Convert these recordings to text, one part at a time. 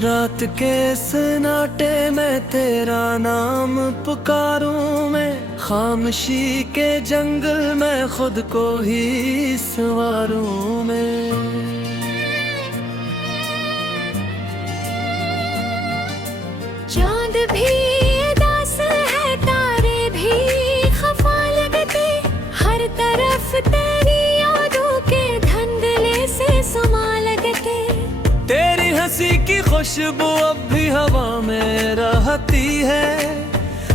रात के सन्नाटे में तेरा नाम पुकारूं मैं, खामोशी के जंगल में खुद को ही संवारूं मैं। चांद भी उदास है, तारे भी खफा लगते, हर तरफ तेरी यादों के धुंधले से समा लगते। तेरी हंसी की खुशबू अब भी हवा में रहती है,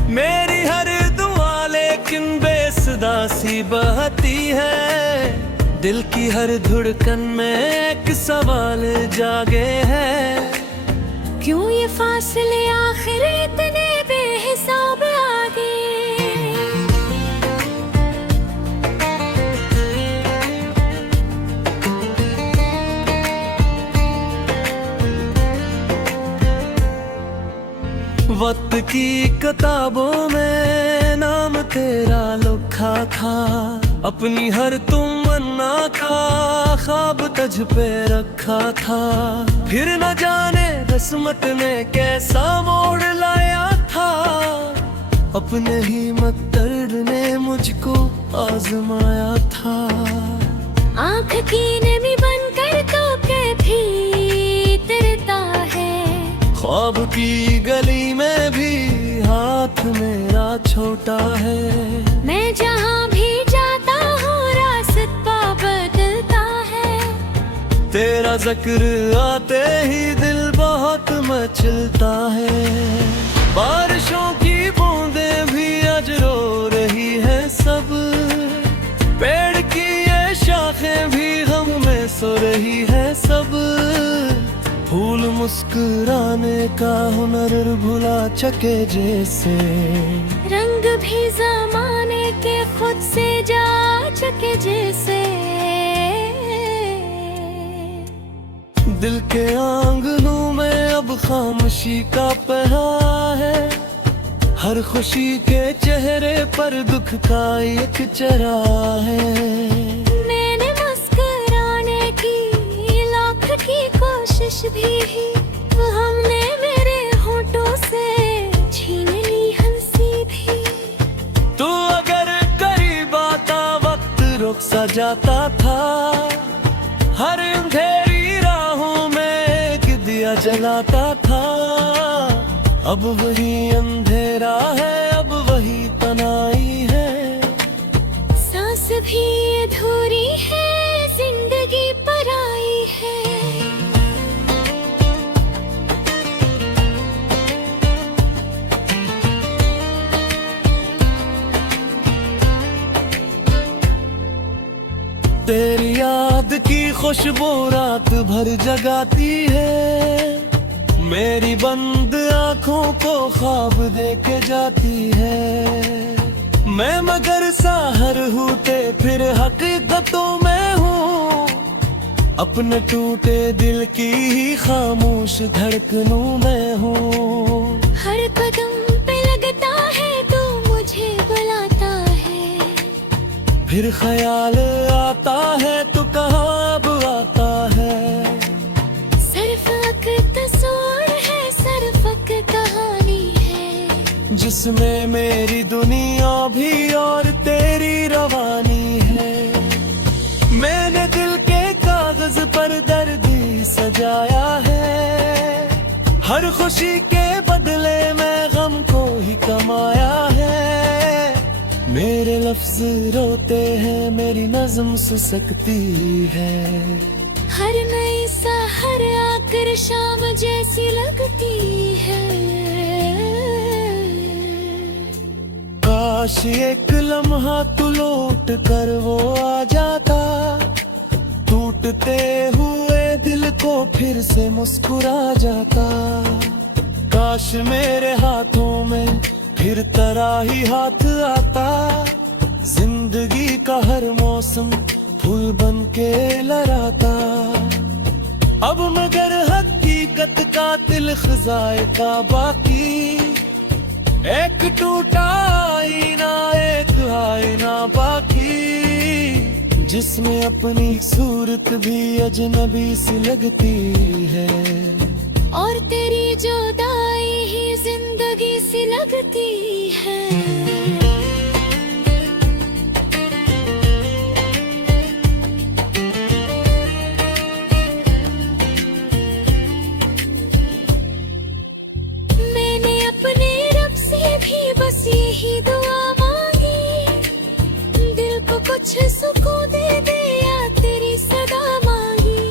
मेरी हर दुआ लेकिन बेसुदा सी बहती है। दिल की हर धड़कन में एक सवाल जागे है, क्यों ये फासले आखिर इतने बेहिसाब आगे। वक्त की किताबों में नाम तेरा लिखा था, अपनी हर तमन्ना का ख्वाब तुझ पे रखा था। फिर न जाने किस्मत ने कैसा मोड़ लाया था, अपने ही मकदर ने मुझको आजमाया था। आँख की नमी बनकर तो कभी उतरता है, ख्वाब की गली में भी हाथ मेरा छोटा है। मैं जहाँ भी जाता हूँ रास्ता बदलता है, तेरा जिक्र आते ही दिल बहुत मचलता है। बारिशों की बूंदें भी आज रो रही है सब, पेड़ की ये शाखें भी गम में सो रही है सब। फूल मुस्कुराने का हुनर भुला चके जैसे, रंग भी जमाने के खुद से जा चके जैसे। दिल के आंगनों में अब खामोशी का पहरा है, हर खुशी के चेहरे पर दुख का एक चेहरा है। मैंने मुस्कुराने की लाख की कोशिश भी, हमने मेरे होठों से छीन ली हंसी भी। तू अगर करीब आता वक्त रुक सा जाता था, हर अंधेरी राहों में एक दिया जलाता था। अब वही अंधेरा है, अब वही तनाई है, सांस भी अधूरी है, जिंदगी पराई है। तेरी याद की खुशबू रात भर जगाती है, मेरी बंद आँखों को ख्वाब दे के जाती है। मैं मगर साहर हूते फिर हकीकतों में हूँ, अपने टूटे दिल की ही खामोश धड़कनों में हूँ। हर कदम पे लगता है तू मुझे बुलाता है, फिर ख्याल आता है तो कहाँ अब आता है। सरफक तस्वीर है, सरफक कहानी है, जिसमें मेरी दुनिया भी और तेरी रवानी है। मैंने दिल के कागज पर दर्द सजाया है, हर खुशी के बदले में गम को ही कमाया है। मेरे लफ्ज रोते हैं, मेरी नज़्म सुसकती है, हर नई सहर आकर शाम जैसी लगती है। काश एक लम्हा तू लौट कर वो आ जाता, टूटते हुए दिल को फिर से मुस्कुरा जाता। काश मेरे हाथों में फिर तेरा ही हाथ आता, जिंदगी का हर मौसम फूल बन के लहराता। अब मगर हकीकत का दिल खजाए का बाकी, एक टूटा आईना एक आईना बाकी, जिसमें अपनी सूरत भी अजनबी सी लगती है। और तेरी जुदाई ही जिंदगी सी लगती है। मैंने अपने रब से भी बस यही दुआ मांगी, दिल को कुछ सुकून दे दे या तेरी सदा मांगी।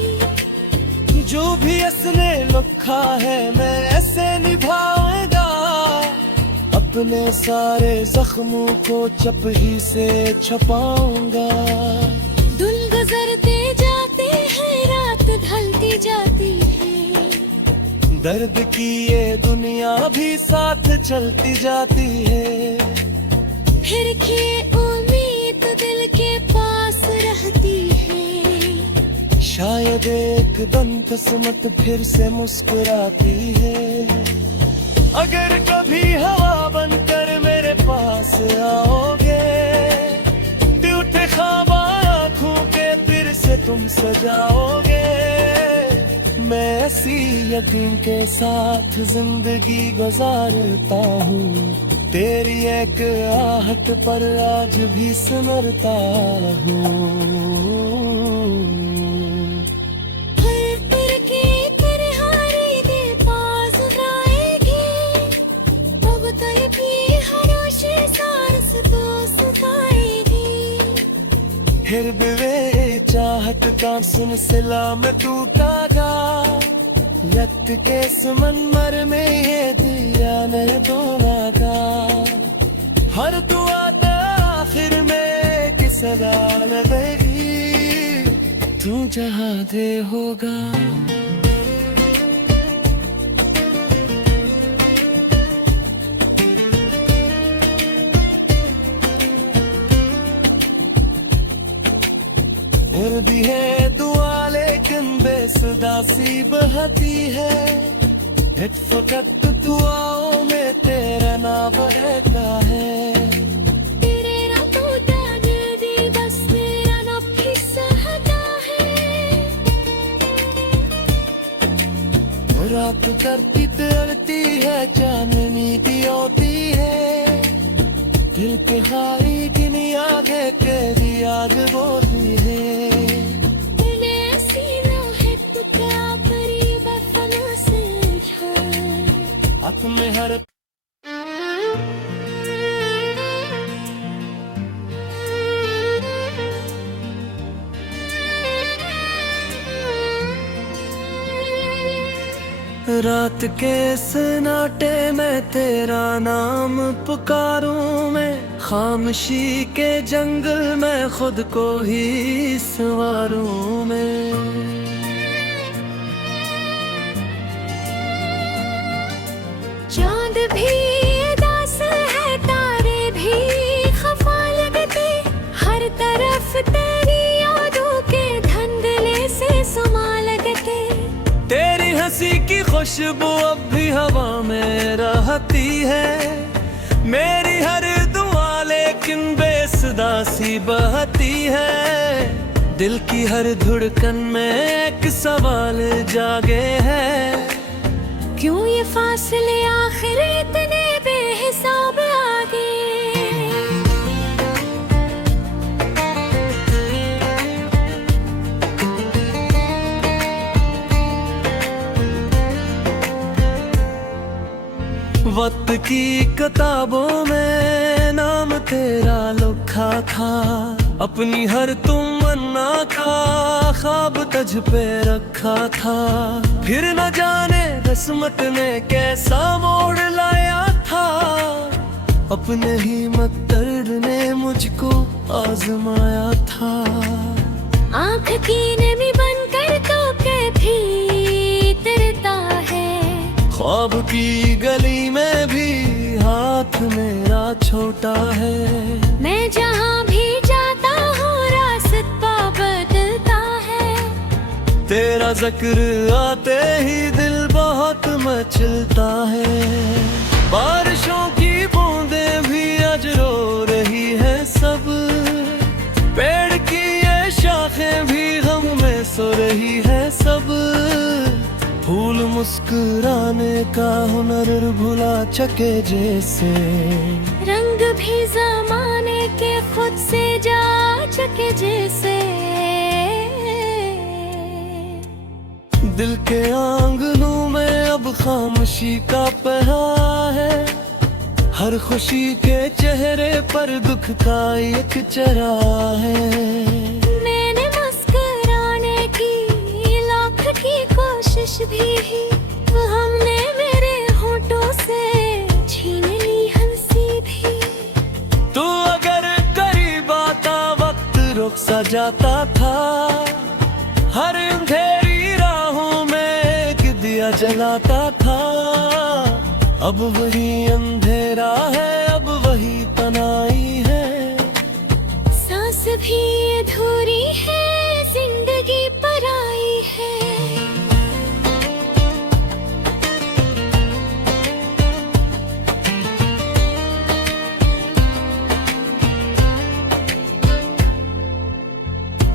जो भी इसने लिखा है मैं ऐसे निभाऊंगा, अपने सारे जख्मों को चप ही से छुपाऊंगा। दिन गुजरते जाते हैं, रात ढलती जाती है, दर्द की ये दुनिया भी साथ चलती जाती है। फिर के उम्मीद दिल के पास रहती है, शायद एक दम किस्मत फिर से मुस्कुराती है। अगर कभी हवा बनकर मेरे पास आओगे, टूटे ख्वाब आँखों के फिर से तुम सजाओगे। मैं ऐसी यकीन के साथ जिंदगी गुजारता हूँ, तेरी एक आहट पर आज भी सिमरता हूँ। फिर भी वे चाहत का सिलसिला में टूटागा, यक के समंदर में ये दिया नहीं दोनागा। हर दुआ का आखिर में किस लगेगी, तू जहाँ दे होगा। फिर भी है दुआ लेकिन बेसुदा सी बहती है, एक फकत दुआओं में तेरा नाम रहता है। तेरे टूटा दिल बस मेरा नाम खिस्सा है, रात करती तरती है चांदनी दी होती है, दिल के खाई गिनी आगे तेरी याद बोलती है। में हर रात के सन्नाटे में तेरा नाम पुकारूं मैं, खामोशी के जंगल में खुद को ही संवारूं मैं। चांद भी उदास है, तारे भी खफा लगते, हर तरफ तेरी यादों के धुंधले से समा लगते। तेरी हंसी की खुशबू अब भी हवा में रहती है, मेरी हर दुआ लेकिन बेसुदा सी बहती है। दिल की हर धड़कन में एक सवाल जागे है, क्यों ये फासले आखिर इतने बेहिसाब आगे। वक्त की किताबों में नाम तेरा लिखा था, अपनी हर तमन्ना का ख्वाब तुझ पे रखा था। फिर न जाने किस्मत ने कैसा मोड़ लाया था, अपने ही मकदर ने मुझको आजमाया था। आँख की नमी बनकर तो कभी तरता है, ख्वाब की गली में भी हाथ मेरा छोटा है। मैं जहाँ भी जाता हूँ रास्ता बदलता है, तेरा जिक्र आते ही दिल बहुत मचलता है। बारिशों की बूंदें भी आज रो रही है सब, पेड़ की ये शाखें भी गम में सो रही है सब। फूल मुस्कुराने का हुनर भुला चके जैसे, रंग भी जमाने के खुद से जा चके जैसे। दिल के आंगनों में अब खामोशी का पहा है, हर खुशी के चेहरे पर दुख का एक चेहरा है। मैंने मुस्कुराने की लाख की कोशिश भी की, हमने मेरे होठों से छीन ली हंसी भी। तू अगर करीब आता वक्त रुक सा जाता था, हर अंधेरी राहों में एक दिया जलाता था। अब वही अंधेरा है, अब वही तनाई है, सांस भी अधूरी है, जिंदगी पराई है।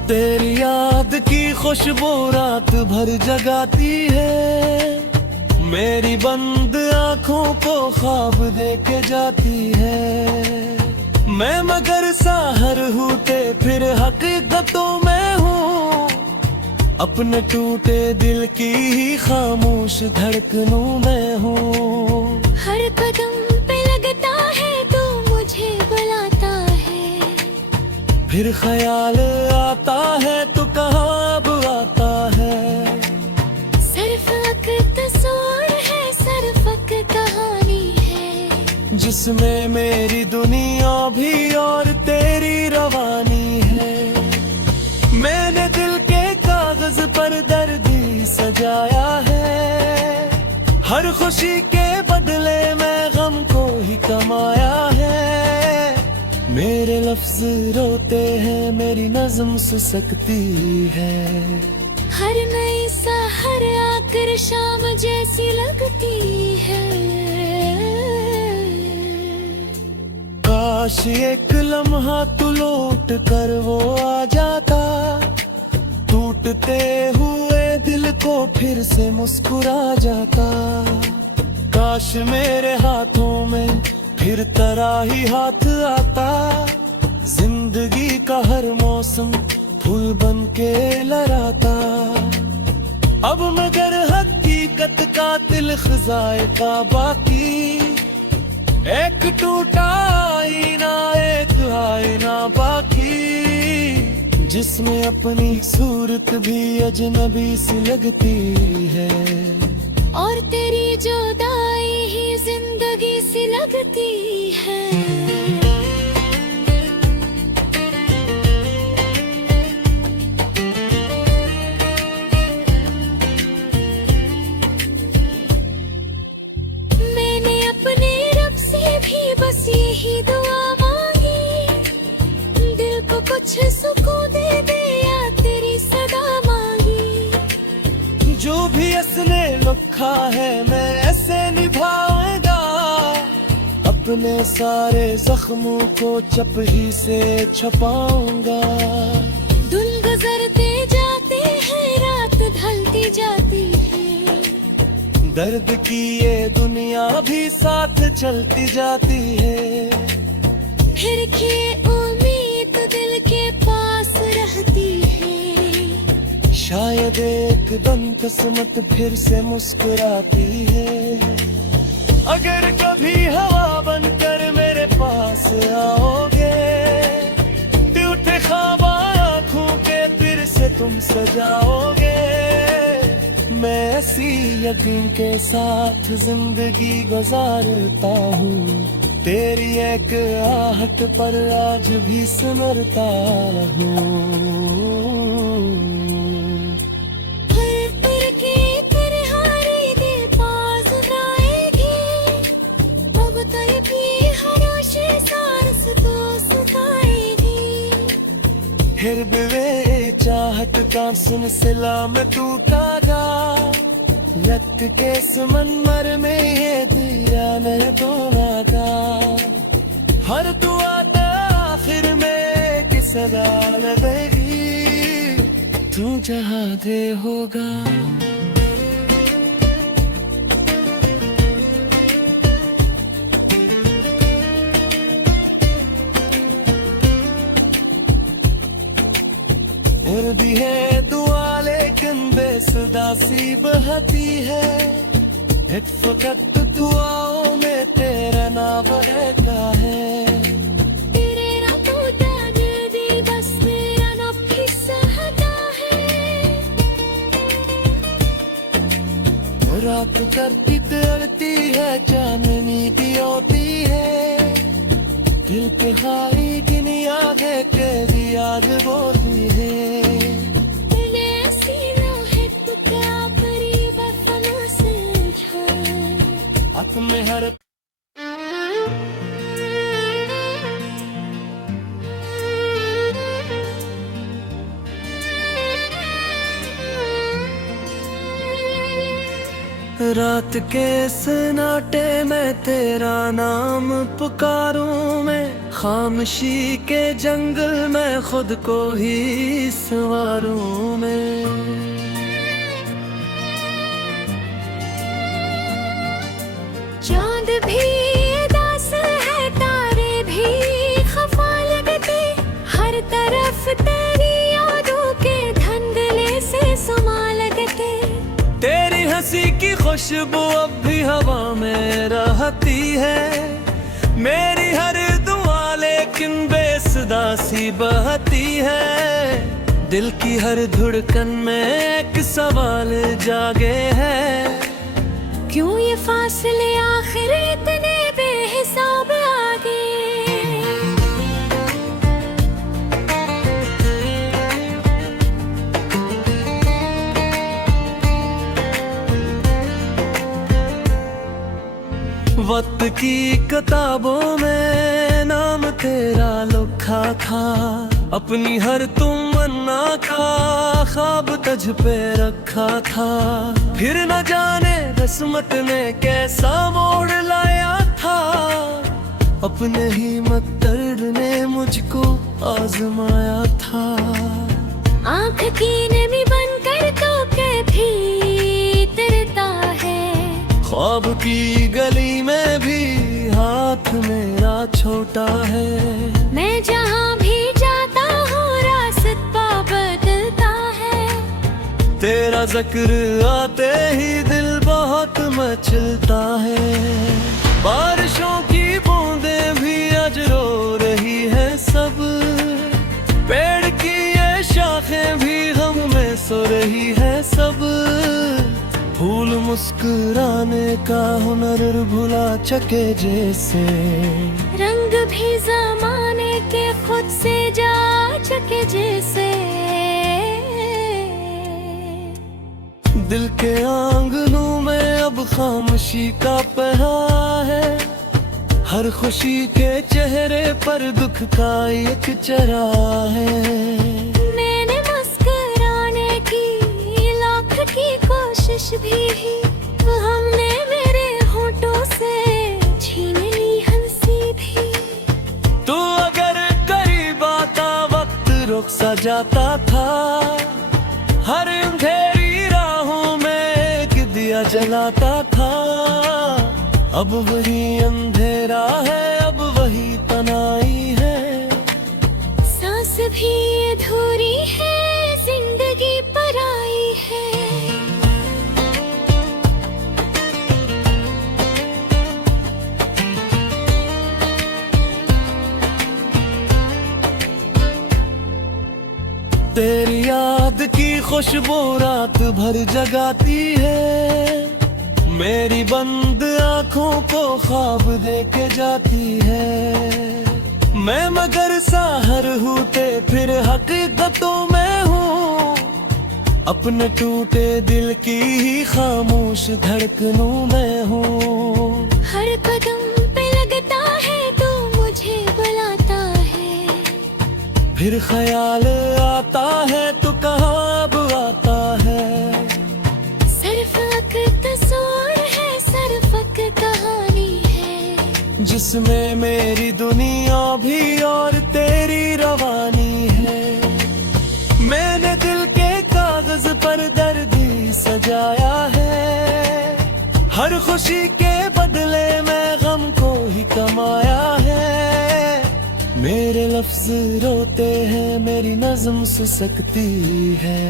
तेरी याद की खुशबू रात भर जगाती है, मेरी बंद आंखों को ख्वाब दे के जाती है। मैं मगर साहर हूते फिर हकीकतों में हूँ, अपने टूटे दिल की ही खामोश धड़कनों में हूँ। हर कदम पे लगता है तू मुझे बुलाता है, फिर ख्याल आता है तू कहाँ अब आता है। जिसमें मेरी दुनिया भी और तेरी रवानी है। मैंने दिल के कागज पर दर्द ही सजाया है, हर खुशी के बदले में गम को ही कमाया है। मेरे लफ्ज रोते हैं, मेरी नज़्म सुसकती है, हर नई सहर आकर शाम जैसी लगती है। काश एक लम्हा तू लौट कर वो आ जाता, टूटते हुए दिल को फिर से मुस्कुरा जाता। काश मेरे हाथों में फिर तरह ही हाथ आता, जिंदगी का हर मौसम फूल बन के लहराता। अब मगर हकीकत का दिल खजाए का बाकी, एक टूटा आईना एक आईना बाकी, जिसमें अपनी सूरत भी अजनबी सी लगती है, और तेरी जुदाई ही जिंदगी सी लगती है। यही दुआ मांगी, दिल को कुछ सुकून दे दे या तेरी सदा मांगी। जो भी असले लिखा है मैं ऐसे निभाऊंगा, अपने सारे जख्मों को चपही से छपाऊंगा। दिन गुजरते जाते हैं, रात ढलती जाती है, दर्द की ये दुनिया भी साथ चलती जाती है। फिर की उम्मीद दिल के पास रहती है, शायद एक दम किस्मत फिर से मुस्कुराती है। अगर कभी हवा बनकर मेरे पास आओगे, टूटे ख्वाब आँखों के फिर से तुम सजाओगे। मैं ऐसी यकीन के साथ जिंदगी गुजारता हूँ, तेरी एक आहट पर आज भी सिमरता हूँ। फिर भी वे चाहत का सुन सिला में टूटा गा, लट के समंदर में ये दिया न डोला था। हर दुआ का आखिर में किस दाल गई, तू जहाँ दे होगा। दासी बहती है, एक फकत दुआओं में तेरा नाम रहता है। तेरे रातों दी बस मेरा नाम सहता है। रात करती तरती है, चांदनी दी होती है, दिल के खाई गिनिया है, तेरी याद बोलती है। में हर रात के सन्नाटे में तेरा नाम पुकारूं मैं, खामोशी के जंगल में खुद को ही संवारूं मैं। चांद भी उदास है, तारे भी खफा लगते, हर तरफ तेरी यादों के धंधले से समा लगते। तेरी हंसी की खुशबू अब भी हवा में रहती है, मेरी हर दुआ लेकिन बेसुदा सी बहती है। दिल की हर धड़कन में एक सवाल जागे है, क्यों ये फासले आखिर इतने बेहिसाब आगे। वक्त की किताबों में नाम तेरा लिखा था, अपनी हर तमन्ना का ख्वाब तुझ पे रखा था। फिर न जाने किस्मत ने कैसा मोड़ लाया था, अपने ही मकदर ने मुझको आजमाया था। आँख की नमी बनकर तो कभी तरता है, ख्वाब की गली में भी हाथ मेरा छोटा है। मैं जहाँ भी जाता हूँ रास्ता बदलता है, तेरा जिक्र आते ही दिल बहुत मचलता है। बारिशों की बूंदें भी आज रो रही है सब, पेड़ की ये शाखें भी गम में सो रही है सब। फूल मुस्कुराने का हुनर भुला चके जैसे, रंग भी जमाने के खुद से जा चके जैसे। दिल के आंगनों में अब खामोशी का पहा है, हर खुशी के चेहरे पर दुख का एक चेहरा है। मैंने मुस्कुराने की लाख की कोशिश भी, हमने मेरे होठों से छीन ली हंसी भी। तू अगर करीब आता वक्त रुक सा जाता था, हर अंधेरी राहों में एक दिया जलाता था। अब वही अंधेरा है, अब वही तनाई है, सांस भी अधूरी है, जिंदगी पराई है। तेरी याद की खुशबू रात भर जगाती है, मेरी बंद आँखों को ख्वाब दे के जाती है। मैं मगर साहर हूते फिर हकीकतों में हूँ, अपने टूटे दिल की ही खामोश धड़कनों में हूँ। हर कदम पे लगता है तू मुझे बुलाता है, फिर ख्याल आता है तू कहाँ अब आता है। सरफक तस्वीर है, सरफक कहानी है, जिसमें मेरी दुनिया भी और तेरी रवानी है। मैंने दिल के कागज पर दर्दी सजाया है, हर खुशी के बदले में गम को ही कमाया है। मेरे लफ्ज रोते हैं, मेरी नज़्म सुसकती है,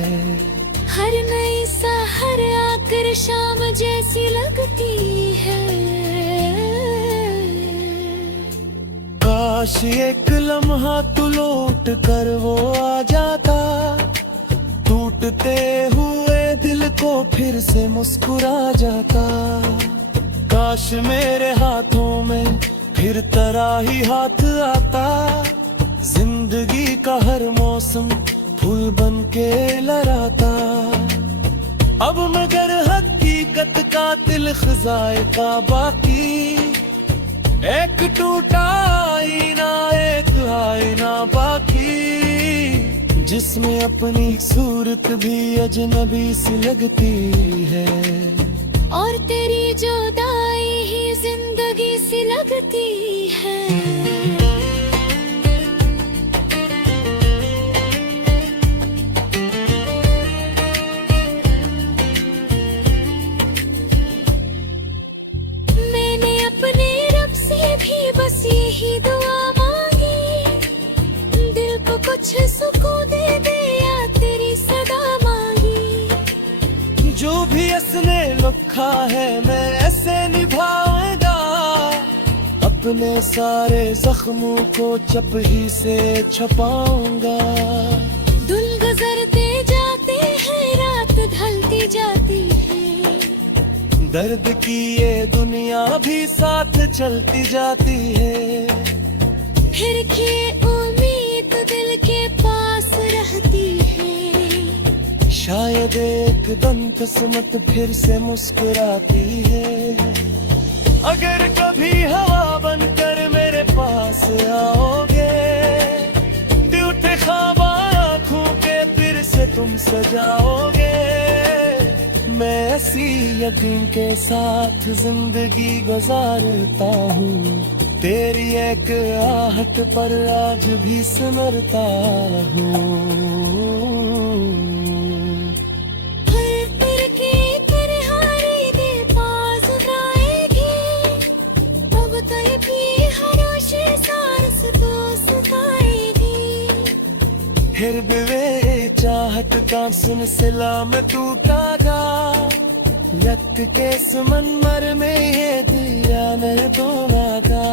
हर नई सा हर आखिर शाम जैसी लगती है। काश एक लम्हा तू लौट कर वो आ जाता, टूटते हुए दिल को फिर से मुस्कुरा जाता। काश मेरे हाथों में फिर तरह ही हाथ आता, जिंदगी का हर मौसम फूल बन के लहराता। अब मगर हकीकत का दिल ख़ज़ाइक़ा बाकी, एक टूटा आईना बाकी, जिसमें अपनी सूरत भी अजनबी सी लगती है। और तेरी जुदाई ही जिंदगी सी लगती है। मैंने अपने रब से भी बस यही दुआ मांगी, दिल को कुछ सुकून दे दे या तेरी सदा मांगी। जो भी असने लिखा है मैं ऐसे निभाऊंगा, अपने सारे जख्मों को चप ही से छपाऊंगा। दिन गुजरते जाते हैं, रात ढलती जाती है, दर्द की ये दुनिया भी साथ चलती जाती है। फिर के उम्मीद दिल के पास रहती है। शायद एक दम किस्मत फिर से मुस्कुराती है। अगर कभी हवा बनकर मेरे पास आओगे, टूटे ख्वाब आँखों के फिर से तुम सजाओगे। मैं ऐसी यकीन के साथ जिंदगी गुजारता हूँ, तेरी एक आहट पर आज भी सिमरता हूँ। फिर भी वे चाहत का सुन सिला में टूटा गा, लट के समंदर में ये दिया मैं दोना का।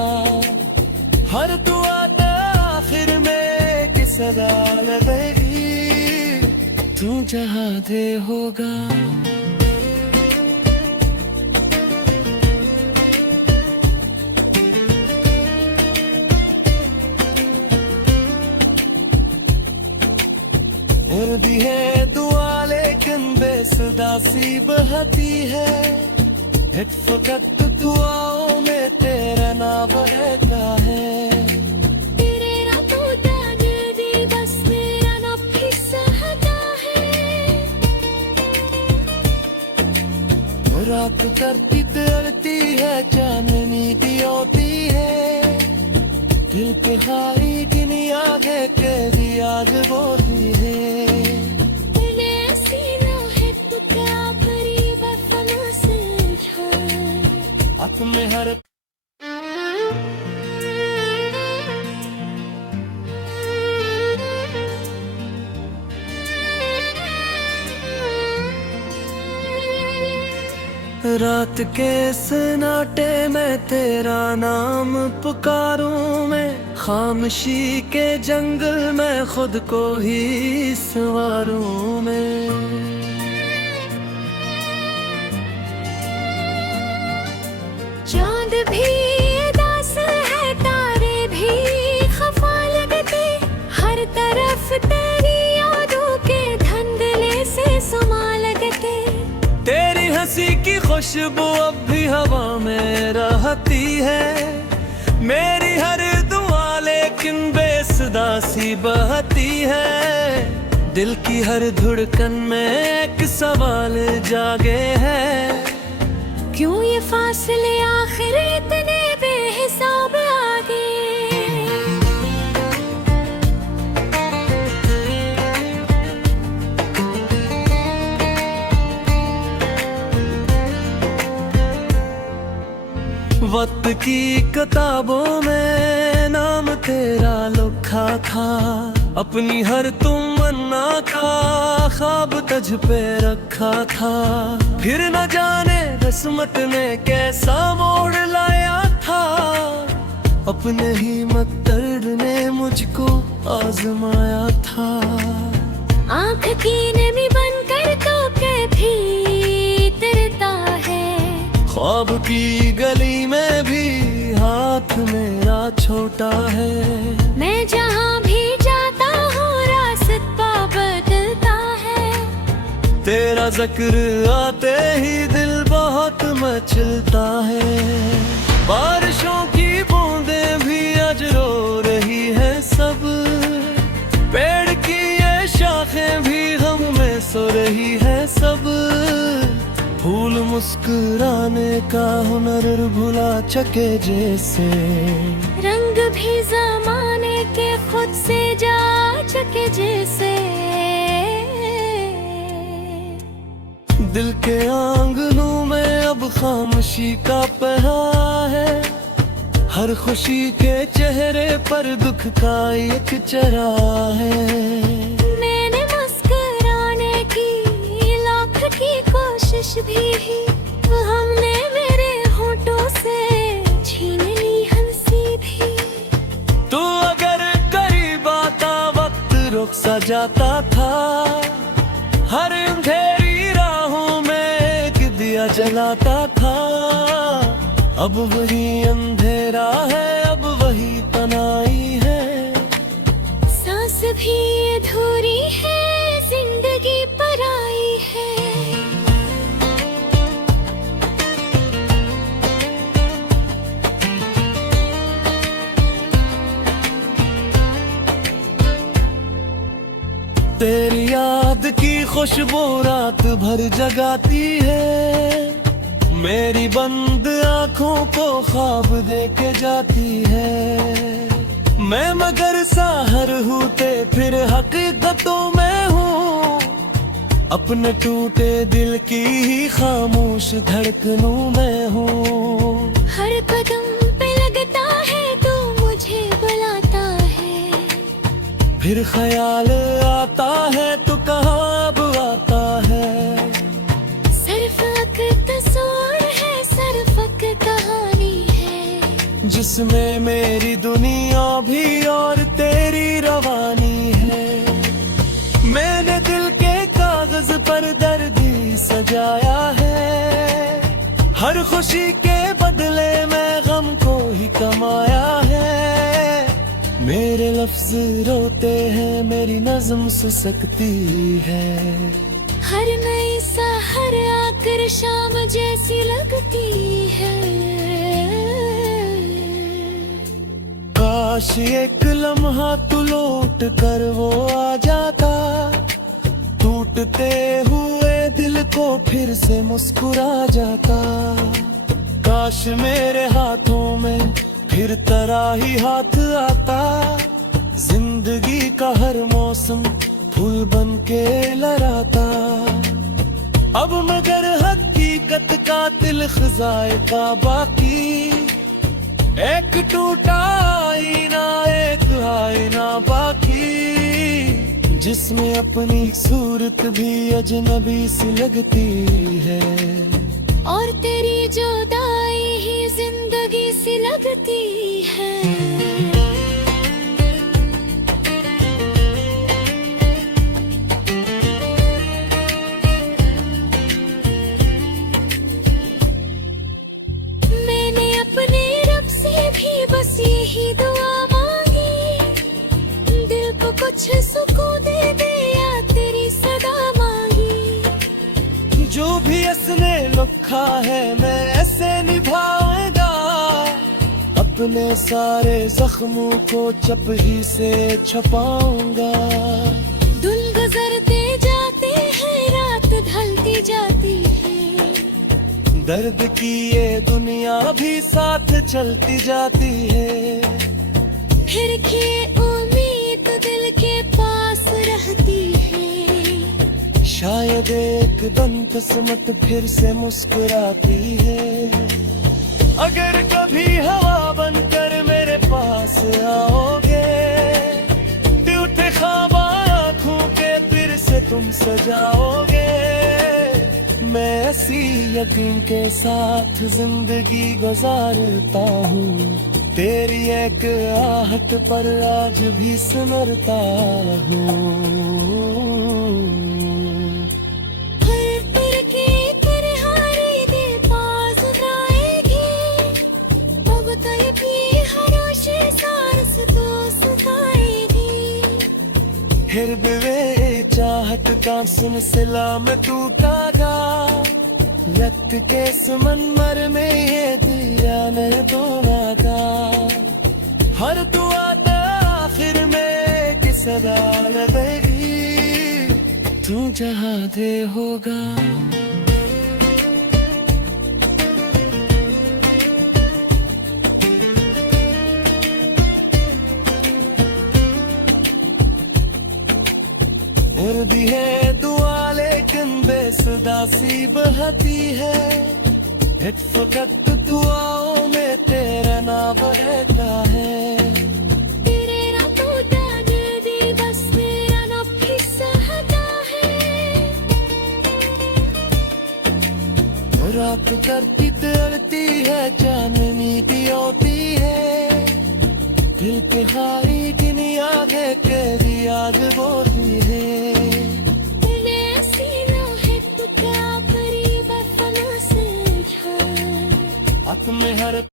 हर दुआ आखिर में किस सदा लगेगी, तू जहाँ दे होगा। फिर भी है दुआ लेकिन बेसुदा सी बहती है। एक फकत दुआओं में तेरा नाम रहता है। तेरे रातों जागती बस मेरा नाम ही सहता है। रात करती तरती है, चांदनी दी होती है। दिल पे हारी गिनी आगे तेरी याद बोलती है। में हर रात के सन्नाटे में तेरा नाम पुकारूं मैं, खामोशी के जंगल में खुद को ही संवारूं मैं। चांद भी उदास है, तारे भी खफा लगते, हर तरफ तेरी यादों के धुंधले से समा लगते। तेरी हंसी की खुशबू अब भी हवा में रहती है। मेरी हर दुआ लेकिन बेसुदा सी बहती है। दिल की हर धड़कन में एक सवाल जागे है, क्यों ये फासले आखिर इतने बेहिसाब आगे। वक्त की किताबों में नाम तेरा लिखा था। अपनी हर तमन्ना का ख्वाब तुझ पे रखा था, फिर न जाने किस्मत ने कैसा मोड़ लाया था। अपने ही मकदर ने मुझको आजमाया था। आँख की नमी बनकर तो कभी तरता है, ख्वाब की गली में भी हाथ मेरा छोटा है। मैं जहाँ भी जाता हूँ रास्ता बदलता है। तेरा जिक्र आते ही दिल बहुत मचलता है। बारिशों की बूंदें भी आज रो रही है सब, पेड़ की ये शाखें भी गम में सो रही है सब। फूल मुस्कुराने का हुनर भुला चके जैसे, रंग भी जमाने के खुद से जा चके जैसे। दिल के आंगनों में अब खामोशी का पहरा है, हर खुशी के चेहरे पर दुख का एक चेहरा है। मैंने मुस्कुराने की लाख की कोशिश भी की, हमने मेरे होठों से छीन ली हंसी भी। तू अगर करीब आता वक्त रुक सा जाता था, हर अंधेरी राहों में एक दिया जलाता था। अब वही अंधेरा है, अब वही तनाई है। सांस भी अधूरी है, जिंदगी पराई है। तेरी याद की खुशबू रात भर जगाती है, मेरी बंद आँखों को ख्वाब दे के जाती है। मैं मगर साहर हूँ ते फिर हकीकतों में हूँ, अपने टूटे दिल की ही खामोश धड़कनों में हूँ। हर कदम पे लगता है तू मुझे बुलाता है, फिर ख्याल आता है तू कहाँ अब आता है। सरफक तस्वीर है, सरफक कहानी है, जिसमें मेरी दुनिया भी और तेरी रवानी है। मैंने दिल के कागज पर दर्दी सजाया है, हर खुशी के बदले में गम को ही कमाया है। मेरे लफ्ज रोते हैं, मेरी नज़्म सुसकती है। हर नई सहर आकर शाम जैसी लगती है। काश एक लम्हा तू लौट कर वो आ जाता, टूटते हुए दिल को फिर से मुस्कुरा जाता। काश मेरे हाथों में फिर तराही हाथ आता, जिंदगी का हर मौसम फूल बन के लहराता। अब मगर हकीकत का दिल खजाए का बाकी, एक टूटा आईना एक आईना बाकी, जिसमें अपनी सूरत भी अजनबी सी लगती है। और तेरी जुदाई ही जिंदगी सी लगती है। मैंने अपने रब से भी बस यही दुआ मांगी, दिल को कुछ सुकून दे दे या तेरी सदा मांगी। जो भी इसने लिखा है मैं ऐसे निभाऊंगा, अपने सारे जख्मों को चप ही से छपाऊंगा। दिन गुजरते जाते हैं, रात ढलती जाती है, दर्द की ये दुनिया भी साथ चलती जाती है। फिर के उम्मीद दिल के पास रहती है, शायद एक दम किस्मत फिर से मुस्कुराती है। अगर कभी हवा बनकर मेरे पास आओगे, टूटे सजाओगे। मैं ऐसी यकीन के साथ जिंदगी गुजारता हूँ, तेरी एक आहट पर आज भी सिमरता हूँ। फिर भी वे चाहत का सुन सिला में टूटागा, व्यक्त के समंदर में ये दिया ने दोना का। हर दुआ का आखिर में किस राग गई, तू जहाँ दे होगा। उड़ती है दुआ लेकिन बेसुदा सी बहती है, एक फकत दुआओं में तेरा नाम रहता है। तेरे रातों का जल्दी बस मेरा ना फिसलता है। रात करती तरती है, चांदनी भी होती है, दिल के हारी गिनी आगे तेरी याद बोलती है। में हर